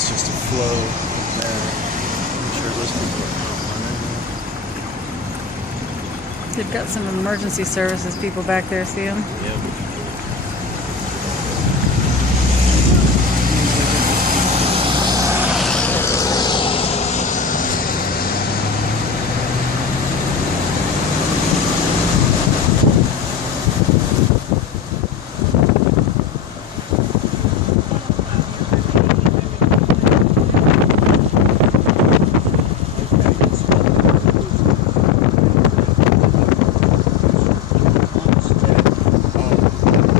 it's just a flow there. I'm sure those people are not running. They've got some emergency services people back there, see them? Yep.